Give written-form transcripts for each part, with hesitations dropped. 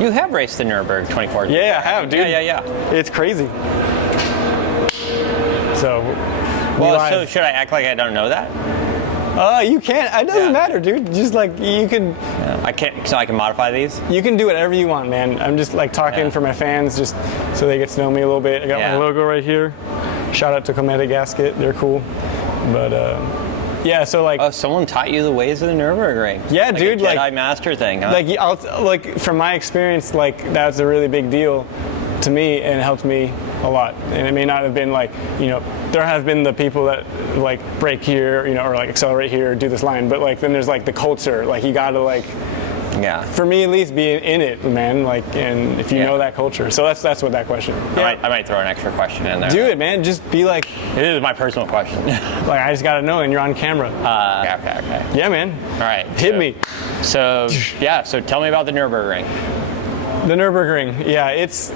You have raced the Nürburgring 24. Yeah, I have, dude. Yeah. It's crazy. So, Well, so should I act like I don't know that? You can't. It doesn't matter, dude. Just like you can. I can't. So I can modify these. You can do whatever you want, man. I'm just like talking for my fans, just so they get to know me a little bit. I got my logo right here. Shout out to Cometic Gasket. They're cool. But yeah, so like. Oh, someone taught you the ways of the Nürburgring. Yeah, like dude. A Jedi Master thing, huh? Like from my experience, like that's a really big deal to me, and it helped me a lot. And it may not have been like, there have been the people that like brake here, or like accelerate here, or do this line, but like then there's like the culture, like you gotta like, for me at least, be in it, man, like, and if you know that culture. So that's what that question. I might throw an extra question in there. Do it, man. Just be like, it is my personal question. Like, I just gotta know, and you're on camera. Okay. Yeah, man. All right. Hit me. So tell me about the Nürburgring. The Nürburgring, yeah, it's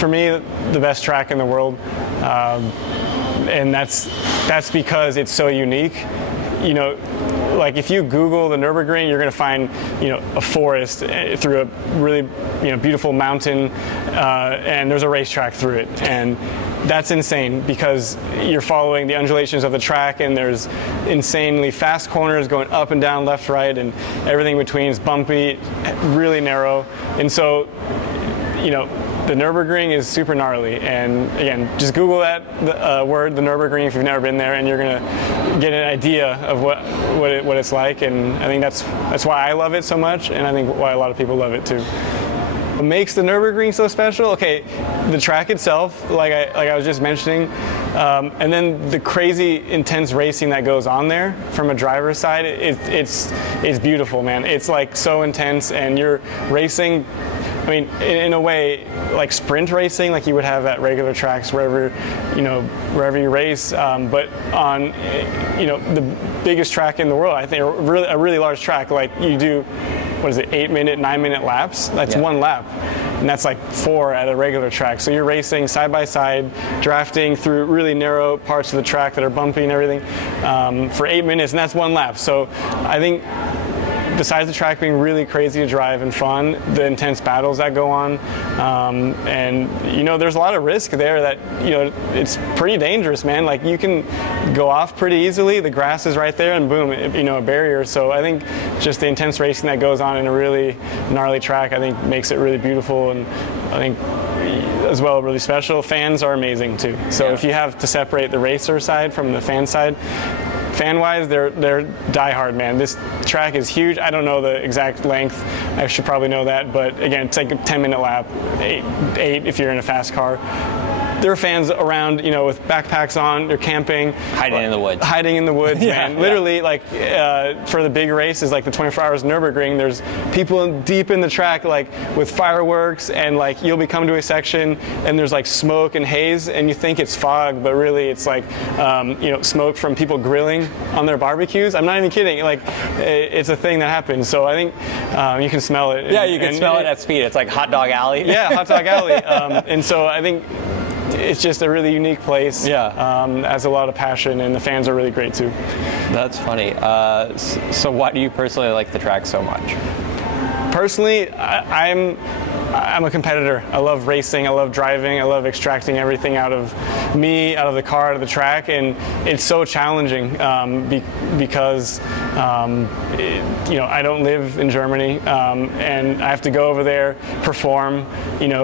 for me the best track in the world, and that's because it's so unique. Like if you Google the Nürburgring, you're going to find a forest through a really beautiful mountain, and there's a racetrack through it, and that's insane because you're following the undulations of the track, and there's insanely fast corners going up and down, left, right, and everything between is bumpy, really narrow. And so, the Nürburgring is super gnarly. And again, just Google that word, the Nürburgring, if you've never been there, and you're gonna get an idea of what it's like. And I think that's why I love it so much, and I think why a lot of people love it too. What makes the Nürburgring so special? Okay, the track itself, like I was just mentioning, and then the crazy intense racing that goes on there from a driver's side. It's beautiful, man. It's like so intense, and you're racing. I mean, in a way, like sprint racing, like you would have at regular tracks wherever you race. But on, the biggest track in the world, I think, a really large track, like you do, 8-minute, 9-minute laps? That's one lap. And that's like 4 at a regular track. So you're racing side by side, drafting through really narrow parts of the track that are bumpy and everything for 8 minutes, and that's 1 lap. So I think, besides the track being really crazy to drive and fun, the intense battles that go on, and there's a lot of risk there that it's pretty dangerous, man. Like you can go off pretty easily. The grass is right there, and boom, a barrier. So I think just the intense racing that goes on in a really gnarly track, I think makes it really beautiful, and I think as well really special. Fans are amazing too. So if you have to separate the racer side from the fan side, fan-wise, they're diehard, man. This track is huge. I don't know the exact length. I should probably know that, but again, it's like a 10-minute lap, 8 if you're in a fast car. There are fans around, with backpacks on. They're camping, hiding in the woods. Hiding in the woods, man. Literally, like for the big races, like the 24 Hours Nürburgring, there's people deep in the track, like with fireworks, and like you'll be coming to a section, and there's like smoke and haze, and you think it's fog, but really it's like smoke from people grilling on their barbecues. I'm not even kidding. Like it's a thing that happens. So I think you can smell it. Yeah, you can smell it at speed. It's like Hot Dog Alley. Yeah, Hot Dog Alley. And so I think it's just a really unique place. Has a lot of passion, and the fans are really great too. That's funny. So why do you personally like the track so much? Personally, I'm a competitor. I love racing. I love driving. I love extracting everything out of me, out of the car, out of the track, and it's so challenging because I don't live in Germany, and I have to go over there, perform,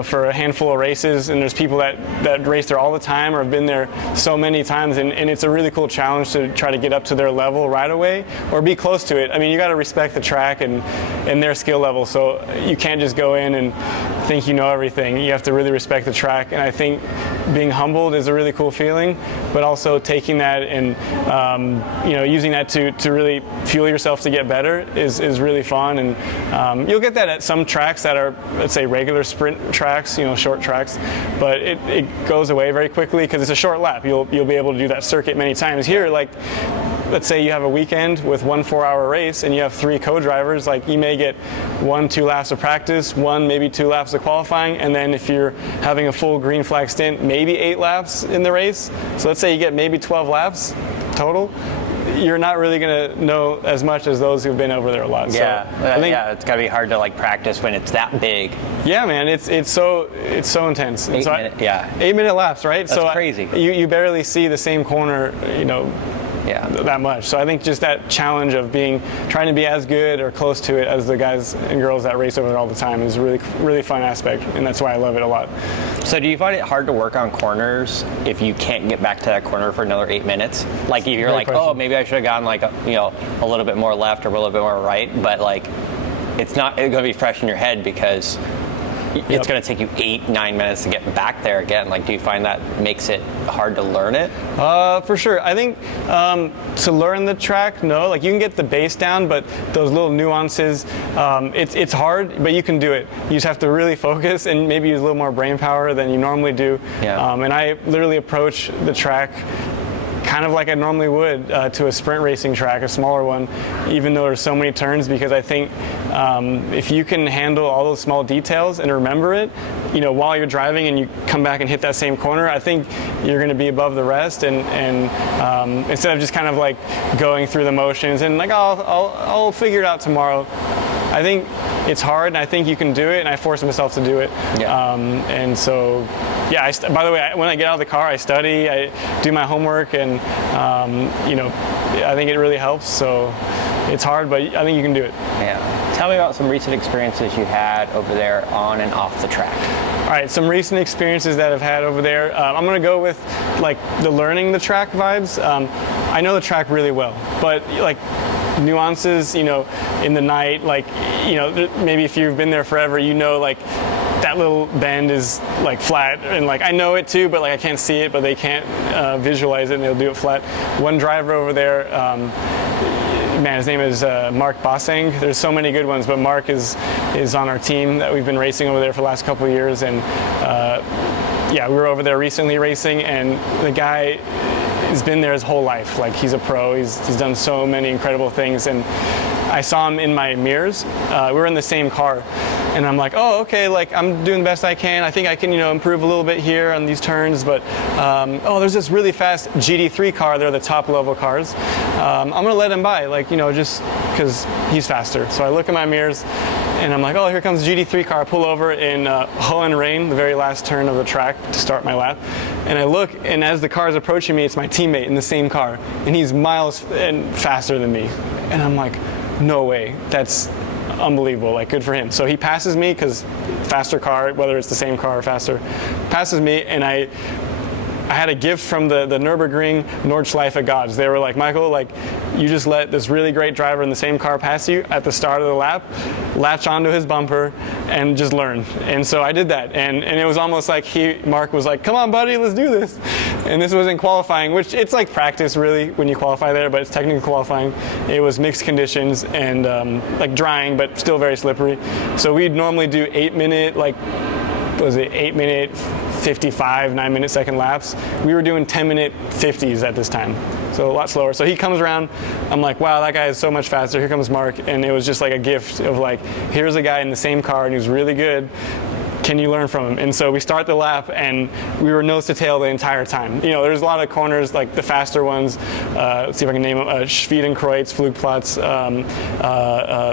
for a handful of races, and there's people that race there all the time or have been there so many times, and it's a really cool challenge to try to get up to their level right away or be close to it. I mean, you got to respect the track and their skill level, so you can't just go in and think you know everything. You have to really respect the track, and I think being humbled is a really cool feeling, but also taking that and using that to really fuel yourself to get better is really fun. And you'll get that at some tracks that are, let's say, regular sprint tracks, short tracks, but it goes away very quickly because it's a short lap. You'll be able to do that circuit many times. Here, like, let's say you have a weekend with 1 4-hour race and you have 3 co-drivers, like you may get 1-2 laps of practice, 1 maybe 2 laps of qualifying, and then if you're having a full green flag stint, maybe 8 laps in the race. So let's say you get maybe 12 laps total. you're not really going to know as much as those who've been over there a lot. Yeah, so I think, yeah, it's gotta be hard to like practice when it's that big. yeah, man, it's so intense. And 8 so minute, yeah. 8-minute laps, right? That's crazy. You barely see the same corner, Yeah. that much. So I think just that challenge of trying to be as good or close to it as the guys and girls that race over there all the time is a really, really fun aspect, and that's why I love it a lot. So do you find it hard to work on corners if you can't get back to that corner for another 8 minutes? Like if you're Great like, question. oh, maybe I should have gone like a little bit more left or a little bit more right, but like it's not going to be fresh in your head because it's going to take you 8-9 minutes to get back there again. Like, do you find that makes it hard to learn it? For sure. I think to learn the track, no. Like you can get the base down, but those little nuances, it's hard, but you can do it. You just have to really focus and maybe use a little more brain power than you normally do. Yeah. And I literally approach the track kind of like I normally would to a sprint racing track, a smaller one, even though there's so many turns, because I think if you can handle all those small details and remember it, while you're driving and you come back and hit that same corner, I think you're going to be above the rest. And instead of just kind of like going through the motions and like, I'll figure it out tomorrow. I think it's hard, and I think you can do it, and I force myself to do it. Yeah. And so, yeah. By the way, when I get out of the car, I study, I do my homework, and I think it really helps. So it's hard, but I think you can do it. Yeah. Tell me about some recent experiences you had over there on and off the track. All right, some recent experiences that I've had over there. I'm going to go with like the learning the track vibes. I know the track really well, but like nuances, in the night, like, maybe if you've been there forever, like that little bend is like flat, and like I know it too, but like I can't see it, but they can't visualize it, and they'll do it flat. One driver over there, man, his name is Mark Bossing. There's so many good ones, but Mark is on our team that we've been racing over there for the last couple of years, and we were over there recently racing, and the guy has been there his whole life. Like he's a pro. He's done so many incredible things, and I saw him in my mirrors. We were in the same car, and I'm like, oh, okay, like I'm doing the best I can. I think I can, improve a little bit here on these turns, but there's this really fast GT3 car. They're the top level cars. I'm gonna let him by, like, just because he's faster. So I look in my mirrors, and I'm like, oh, here comes the GT3 car. I pull over in Holland Rain, the very last turn of the track to start my lap. And I look, and as the car is approaching me, it's my teammate in the same car. And he's miles and faster than me. And I'm like, no way. That's unbelievable. Like, good for him. So he passes me, because faster car, whether it's the same car or faster, passes me, and I had a gift from the Nürburgring Nordschleife gods. They were like, Michael, like, you just let this really great driver in the same car pass you at the start of the lap, latch onto his bumper, and just learn. And so I did that. And it was almost like Mark was like, come on, buddy, let's do this. And this was in qualifying, which it's like practice, really, when you qualify there, but it's technically qualifying. It was mixed conditions and like drying, but still very slippery. So we'd normally do 8-minute, like, what was it, 8-minute 55, 9-minute second laps. We were doing 10-minute 50s at this time, so a lot slower. So he comes around, I'm like, wow, that guy is so much faster. Here comes Mark, and it was just like a gift of like, here's a guy in the same car and he's really good. Can you learn from him? And so we start the lap, and we were nose to tail the entire time. There's a lot of corners, like the faster ones. Let's see if I can name them. Schwedenkreuz, Flugplatz,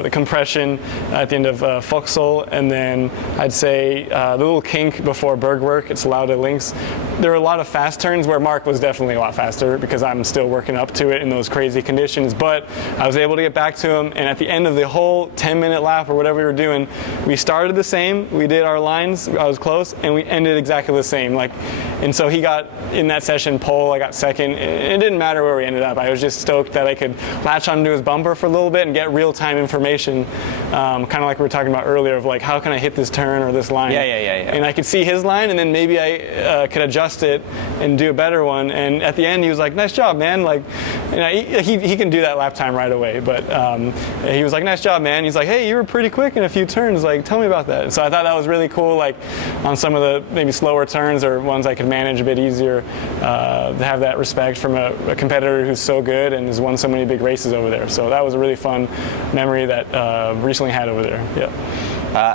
the compression at the end of Vauxhall, and then I'd say the little kink before Bergwerk. It's Laude Links. There are a lot of fast turns where Mark was definitely a lot faster, because I'm still working up to it in those crazy conditions. But I was able to get back to him, and at the end of the whole 10-minute lap or whatever we were doing, we started the same. We did our lines. I was close, and we ended exactly the same. And so he got in that session pole. I got second. It didn't matter where we ended up. I was just stoked that I could latch onto his bumper for a little bit and get real-time information, kind of like we were talking about earlier, of like, how can I hit this turn or this line? Yeah. And I could see his line, and then maybe I could adjust it and do a better one. And at the end, he was like, "Nice job, man!" Like, he can do that lap time right away. But he was like, "Nice job, man." He's like, "Hey, you were pretty quick in a few turns. Like, tell me about that." So I thought that was really cool. Like, on some of the maybe slower turns or ones I could manage a bit easier, to have that respect from a competitor who's so good and has won so many big races over there. So that was a really fun memory that recently had over there. Yeah.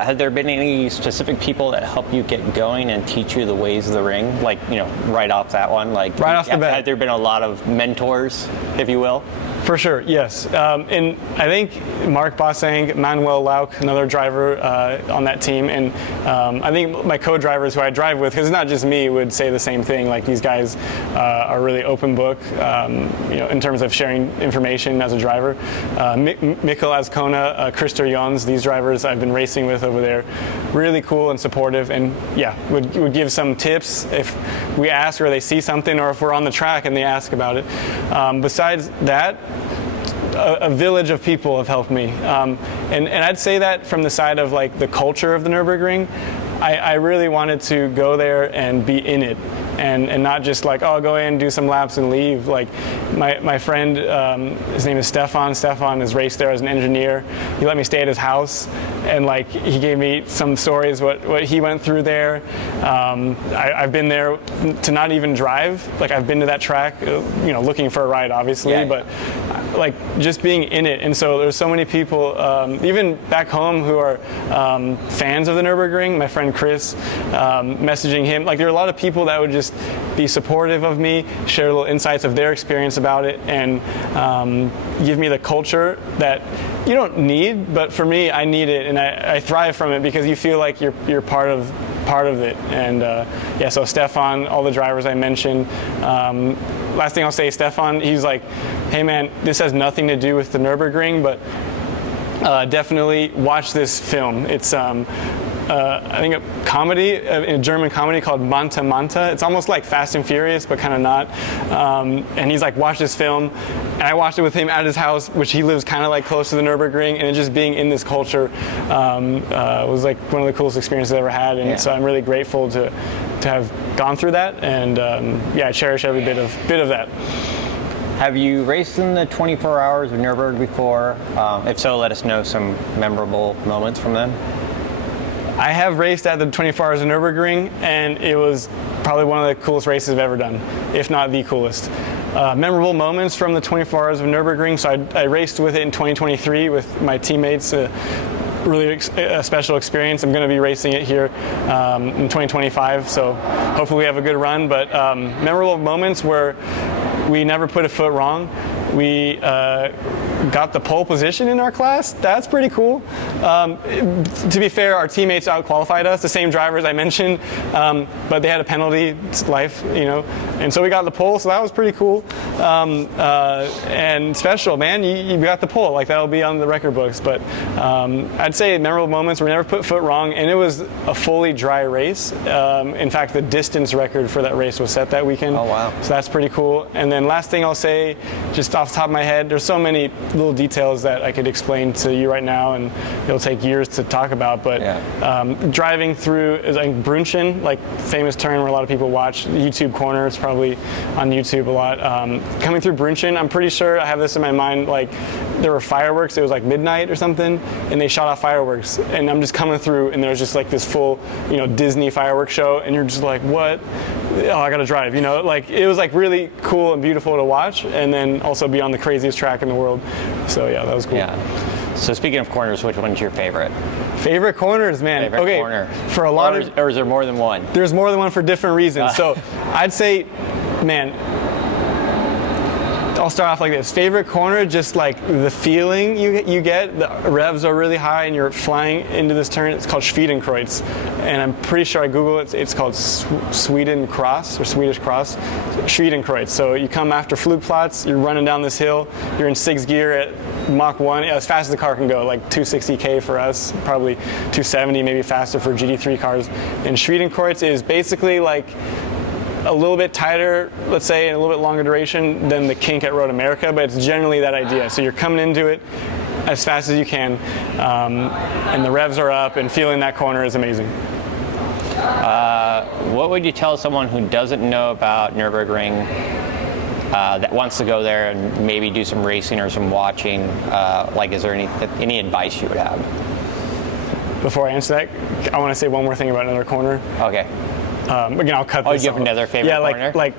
Have there been any specific people that help you get going and teach you the ways of the ring? Like, right off that one? Like, right off the bat. Have there been a lot of mentors, if you will? For sure, yes. And I think Mark Bossang, Manuel Lauk, another driver on that team, and I think my co-drivers who I drive with, because it's not just me, would say the same thing. Like, these guys are really open book, in terms of sharing information as a driver. Mikkel Azcona, Christer Jons, these drivers I've been racing with over there, really cool and supportive, and yeah, would give some tips if we ask or they see something, or if we're on the track and they ask about it. Besides that, a village of people have helped me, and I'd say that from the side of like the culture of the Nürburgring. I really wanted to go there and be in it, and not just like, oh, go in, do some laps and leave. Like my friend, his name is Stefan. Stefan has raced there as an engineer. He let me stay at his house, and like he gave me some stories what he went through there. I've been there to not even drive. Like, I've been to that track, looking for a ride, obviously, yeah. But like just being in it. And so there's so many people, even back home, who are fans of the Nürburgring. My friend Chris, messaging him. Like, there are a lot of people that would just be supportive of me, share little insights of their experience about it, and give me the culture that you don't need, but for me, I need it, and I thrive from it, because you feel like you're part of it. And so Stefan, all the drivers I mentioned. Last thing I'll say, Stefan, he's like, hey man, this has nothing to do with the Nürburgring, but definitely watch this film. It's I think a comedy, a German comedy called Manta Manta. It's almost like Fast and Furious, but kind of not. And he's like, watch this film. And I watched it with him at his house, which he lives kind of like close to the Nürburgring. And just being in this culture was like one of the coolest experiences I've ever had. And so I'm really grateful to have gone through that. And I cherish every bit of that. Have you raced in the 24 hours of Nürburgring before? If so, let us know some memorable moments from them. I have raced at the 24 Hours of Nürburgring, and it was probably one of the coolest races I've ever done, if not the coolest. Memorable moments from the 24 Hours of Nürburgring. So I raced with it in 2023 with my teammates. Really a special experience. I'm going to be racing it here in 2025, so hopefully we have a good run. But memorable moments where we never put a foot wrong. We got the pole position in our class. That's pretty cool. To be fair, our teammates outqualified us, the same drivers I mentioned, but they had a penalty. It's life, and so we got the pole, so that was pretty cool. And special, man, you got the pole. Like, that'll be on the record books. But I'd say memorable moments, we never put foot wrong, and it was a fully dry race. In fact, the distance record for that race was set that weekend. Oh, wow. So that's pretty cool. And then last thing I'll say, just off the top of my head, there's so many little details that I could explain to you right now, and it'll take years to talk about. But driving through Brunchen, like famous turn where a lot of people watch, YouTube corner, it's probably on YouTube a lot. Coming through Brunchen, I'm pretty sure I have this in my mind, like there were fireworks. It was like midnight or something, and they shot off fireworks. And I'm just coming through, and there's just like this full, Disney fireworks show, and you're just like, what? Oh, I gotta drive. Like, it was like really cool and beautiful to watch, and then also be on the craziest track in the world. So yeah, that was cool. Yeah. So speaking of corners, which one's your favorite? Favorite corners, man. Favorite corner. For a lot or is there more than one? There's more than one for different reasons. So I'd say, man, I'll start off like this. Favorite corner, just like the feeling you get. The revs are really high and you're flying into this turn. It's called Schwedenkreuz. And I'm pretty sure I Googled it. It's called Sweden Cross or Swedish Cross. Schwedenkreuz. So you come after Flugplatz, you're running down this hill, you're in 6th gear at Mach 1, as fast as the car can go, like 260K for us, probably 270, maybe faster for GT3 cars. And Schwedenkreuz is basically like a little bit tighter, let's say, and a little bit longer duration than the kink at Road America, but it's generally that idea. So you're coming into it as fast as you can, and the revs are up, and feeling that corner is amazing. What would you tell someone who doesn't know about Nürburgring, that wants to go there and maybe do some racing or some watching? Like, is there any advice you would have? Before I answer that, I want to say one more thing about another corner. Okay. Again, I'll cut this. Oh, you have another favorite corner? Yeah,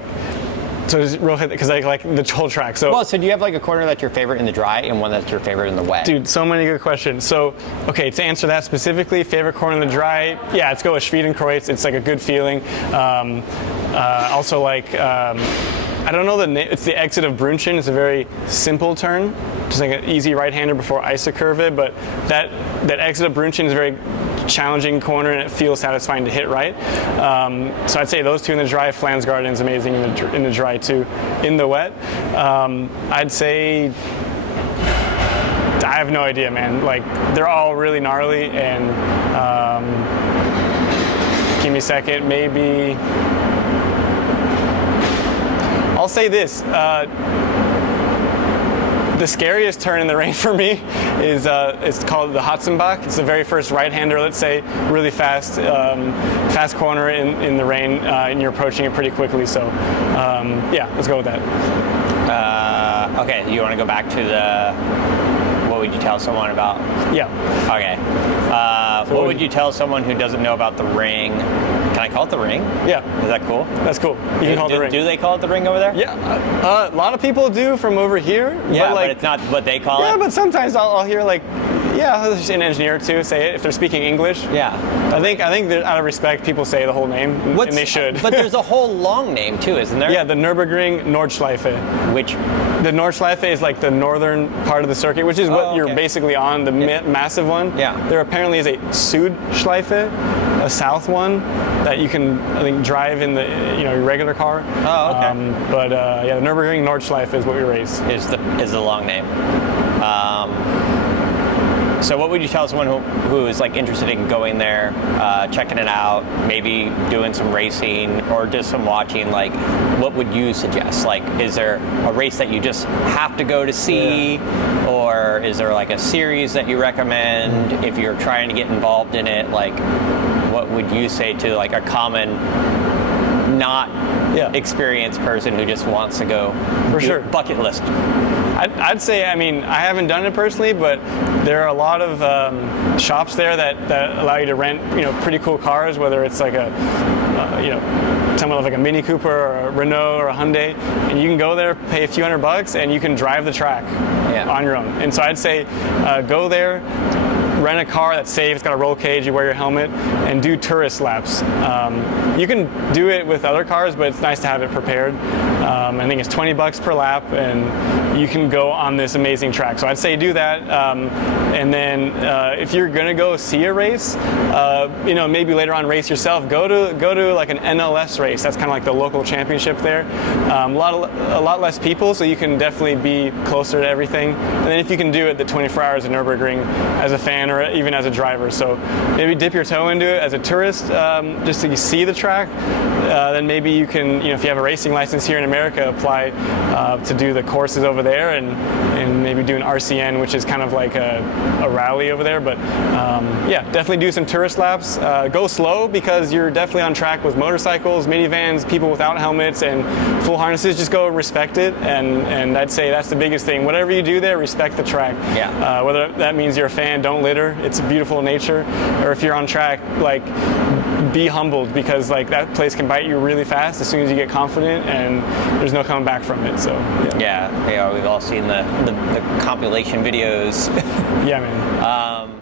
so just real hit, because I like the whole track. So do you have like a corner that's your favorite in the dry and one that's your favorite in the wet? Dude, so many good questions. So, okay, to answer that specifically, favorite corner in the dry, yeah, let's go with Schwedenkreuz. It's like a good feeling. Also like I don't know the name. It's the exit of Brunchen. It's a very simple turn, just like an easy right-hander before Isocurve it. But that exit of Brunchen is a very challenging corner, and it feels satisfying to hit right. So I'd say those two in the dry. Flansgarden is amazing in the dry too. In the wet, I'd say I have no idea, man. Like they're all really gnarly, and give me a second, maybe. I'll say this. The scariest turn in the rain for me is it's called the Hatzenbach. It's the very first right-hander, let's say, really fast, fast corner in the rain, and you're approaching it pretty quickly. So, yeah, let's go with that. Okay, you want to go back to the, what would you tell someone about? Yeah. Okay. What would you tell someone who doesn't know about the ring? Can I call it the ring? Yeah. Is that cool? That's cool. You can call it the ring. Do they call it the ring over there? Yeah. A lot of people do from over here. Yeah, but it's not what they call it. Yeah, but sometimes I'll hear like, yeah, there's an engineer too say it if they're speaking English. Yeah. I think that out of respect, people say the whole name, and they should. But there's a whole long name too, isn't there? Yeah, the Nürburgring Nordschleife. Which? The Nordschleife is like the northern part of the circuit, which is what you're basically on, the massive one. Yeah. There apparently is a Südschleife, a south one that you can, I think, drive in the your regular car. Oh, okay. But yeah, the Nürburgring Nordschleife is what we race. Is the long name. So what would you tell someone who is like interested in going there, checking it out, maybe doing some racing or just some watching? Like, what would you suggest? Like, is there a race that you just have to go to see, or is there like a series that you recommend if you're trying to get involved in it? Like, what would you say to like a common, not experienced person who just wants to go? For sure. Bucket list. I'd say, I mean, I haven't done it personally, but there are a lot of shops there that allow you to rent, pretty cool cars, whether it's like a, someone with like a Mini Cooper or a Renault or a Hyundai, and you can go there, pay a few $100, and you can drive the track on your own. And so I'd say go there, rent a car that's safe, it's got a roll cage, you wear your helmet, and do tourist laps. You can do it with other cars, but it's nice to have it prepared. I think it's $20 per lap, and you can go on this amazing track. So I'd say do that. And then if you're gonna go see a race, maybe later on race yourself, go to like an NLS race. That's kind of like the local championship there. A lot less people, so you can definitely be closer to everything. And then if you can do it the 24 hours of Nürburgring as a fan or even as a driver. So maybe dip your toe into it as a tourist, just so you see the track. Then maybe you can, if you have a racing license here in America, apply to do the courses over there and maybe do an RCN, which is kind of like a rally over there. But yeah, definitely do some tourist laps. Go slow because you're definitely on track with motorcycles, minivans, people without helmets and full harnesses. Just go respect it, and I'd say that's the biggest thing. Whatever you do there, respect the track. Yeah. Whether that means you're a fan, don't litter. It's beautiful nature. Or if you're on track, like, be humbled because like that place can bite you really fast as soon as you get confident, and there's no coming back from it. So yeah, we've all seen the compilation videos. Yeah, man.